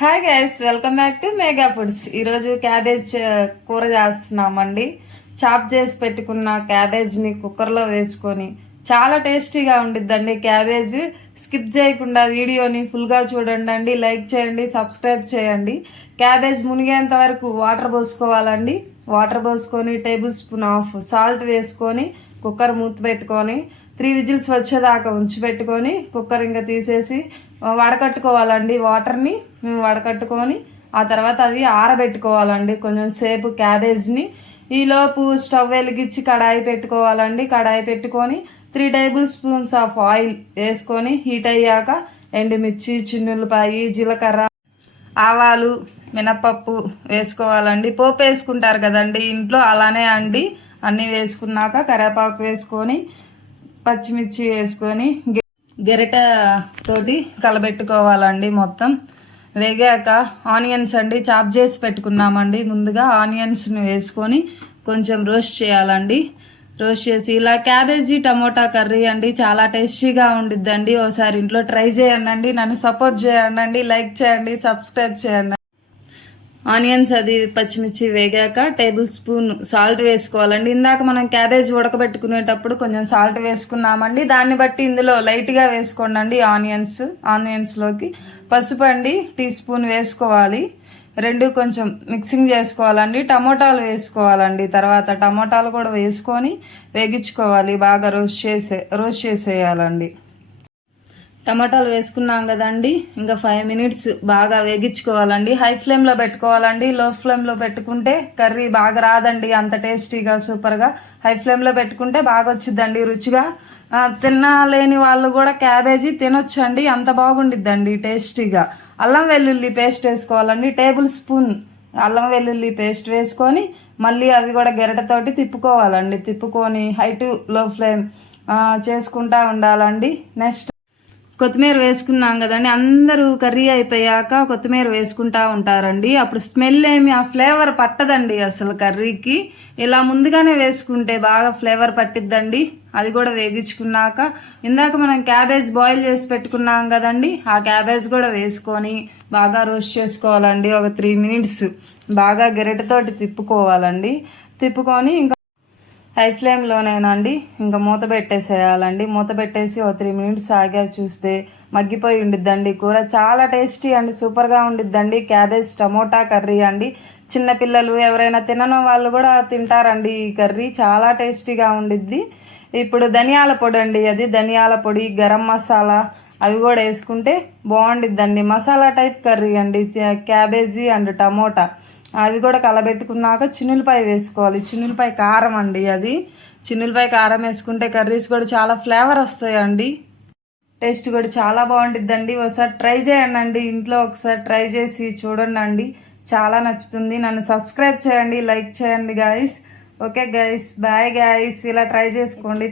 Hi guys, welcome back to mega foods. ఈరోజు cabbage కూర చేస్తున్నామండి. చాప్ చేసి పెట్టుకున్న క్యాబేజ్ని కుక్కర్లో వేసుకొని చాలా టేస్టీగా ఉండిద్దండి. క్యాబేజ్ స్కిప్ చేయకుండా వీడియోని ఫుల్గా చూడండి, లైక్ చేయండి, సబ్స్క్రైబ్ చేయండి. క్యాబేజ్ మునిగేంత వరకు వాటర్ పోసుకోవాలండి. వాటర్ పోసుకొని టేబుల్ స్పూన్ ఆఫ్ సాల్ట్ వేసుకొని కుక్కర్ మూత పెట్టుకొని 3 విజిల్స్ వచ్చేదాకా ఉంచిపెట్టుకొని కుక్కర్ ఇంకా తీసేసి వడకట్టుకోవాలండి. వాటర్ని వడకట్టుకొని ఆ తర్వాత అవి ఆరబెట్టుకోవాలండి కొంచెం సేపు క్యాబేజ్ని. ఈలోపు స్టవ్ వెలిగించి కడాయి పెట్టుకోవాలండి. కడాయి పెట్టుకొని 3 టేబుల్ స్పూన్స్ ఆఫ్ ఆయిల్ వేసుకొని హీట్ అయ్యాక ఎండుమిర్చి, చిన్నులపాయి, జీలకర్ర, ఆవాలు, మినపప్పు వేసుకోవాలండి. పోపు వేసుకుంటారు కదండి ఇంట్లో, అలానే అండి. అన్నీ వేసుకున్నాక కరివేపాకు వేసుకొని పచ్చిమిర్చి వేసుకొని గెరిట తోటి కలబెట్టుకోవాలండి. మొత్తం వేగాక ఆనియన్స్ అండి చాప్ చేసి పెట్టుకున్నామండి. ముందుగా ఆనియన్స్ని వేసుకొని కొంచెం రోస్ట్ చేయాలండి. రోస్ట్ చేసి ఇలా క్యాబేజీ టమోటా కర్రీ అండి చాలా టేస్టీగా ఉండిద్దండి. ఒకసారి ఇంట్లో ట్రై చేయండి. నన్ను సపోర్ట్ చేయండి, లైక్ చేయండి, సబ్స్క్రైబ్ చేయండి. ఆనియన్స్ అది పచ్చిమిర్చి వేగాక టేబుల్ స్పూన్ సాల్ట్ వేసుకోవాలండి. ఇందాక మనం క్యాబేజ్ ఉడకబెట్టుకునేటప్పుడు కొంచెం సాల్ట్ వేసుకున్నామండి. దాన్ని బట్టి ఇందులో లైట్గా వేసుకోండి. ఆనియన్స్లోకి పసుపు అండి టీ స్పూన్ వేసుకోవాలి. రెండు కొంచెం మిక్సింగ్ చేసుకోవాలండి. టమోటాలు వేసుకోవాలండి. తర్వాత టమోటాలు కూడా వేసుకొని వేగించుకోవాలి. బాగా రోస్ట్ చేసేయాలండి. టమాటాలు వేసుకున్నాం కదండి, ఇంకా 5 మినిట్స్ బాగా వేగించుకోవాలండి. హై ఫ్లేమ్లో పెట్టుకోవాలండి. లో ఫ్లేమ్లో పెట్టుకుంటే కర్రీ బాగా రాదండి అంత టేస్టీగా సూపర్గా. హై ఫ్లేమ్లో పెట్టుకుంటే బాగా వచ్చిద్దండి రుచిగా. తినలేని వాళ్ళు కూడా క్యాబేజీ తినొచ్చండి, అంత బాగుండిద్దండి టేస్టీగా. అల్లం వెల్లుల్లి పేస్ట్ వేసుకోవాలండి. టేబుల్ స్పూన్ అల్లం వెల్లుల్లి పేస్ట్ వేసుకొని మళ్ళీ అవి కూడా గెరటతోటి తిప్పుకోవాలండి. తిప్పుకొని హై టు లో ఫ్లేమ్ చేసుకుంటా ఉండాలండి. నెక్స్ట్ కొత్తిమీర వేసుకున్నాం కదండి. అందరూ కర్రీ అయిపోయాక కొత్తిమీర వేసుకుంటా ఉంటారండి. అప్పుడు స్మెల్ ఆ ఫ్లేవర్ పట్టదండి అసలు కర్రీకి. ఇలా ముందుగానే వేసుకుంటే బాగా ఫ్లేవర్ పట్టిద్దండి. అది కూడా వేగించుకున్నాక ఇందాక మనం క్యాబేజ్ బాయిల్ చేసి పెట్టుకున్నాం కదండి, ఆ క్యాబేజ్ కూడా వేసుకొని బాగా రోస్ట్ చేసుకోవాలండి. ఒక 3 మినిట్స్ బాగా గెరటితోటి తిప్పుకోవాలండి. తిప్పుకొని ఇంకా హై ఫ్లేమ్లోనేనండి ఇంకా మూత పెట్టేసేయాలండి. మూత పెట్టేసి ఒక 3 మినిట్స్ ఆగా చూస్తే మగ్గిపోయి ఉండిద్దండి కూర. చాలా టేస్టీ అండి, సూపర్గా ఉండిద్దండి క్యాబేజ్ టమోటా కర్రీ అండి. చిన్నపిల్లలు ఎవరైనా తినని వాళ్ళు కూడా తింటారండి ఈ కర్రీ. చాలా టేస్టీగా ఉండిద్ది. ఇప్పుడు ధనియాల పొడి అండి, అది ధనియాల పొడి, గరం మసాలా అవి కూడా వేసుకుంటే బాగుండిద్దండి. మసాలా టైప్ కర్రీ అండి క్యాబేజీ అండ్ టమోటా. అవి కూడా కలబెట్టుకున్నాక చిన్నులపాయ వేసుకోవాలి. చిన్నులపాయ కారం అండి అది. చిన్నులపాయ కారం వేసుకుంటే కర్రీస్ కూడా చాలా ఫ్లేవర్ వస్తాయండి. టేస్ట్ కూడా చాలా బాగుంటుందండి. ఒకసారి ట్రై చేయండి ఇంట్లో. ఒకసారి ట్రై చేసి చూడండి, చాలా నచ్చుతుంది. నన్ను సబ్స్క్రైబ్ చేయండి, లైక్ చేయండి guys. Okay guys, bye guys. ఇలా ట్రై చేసుకోండి.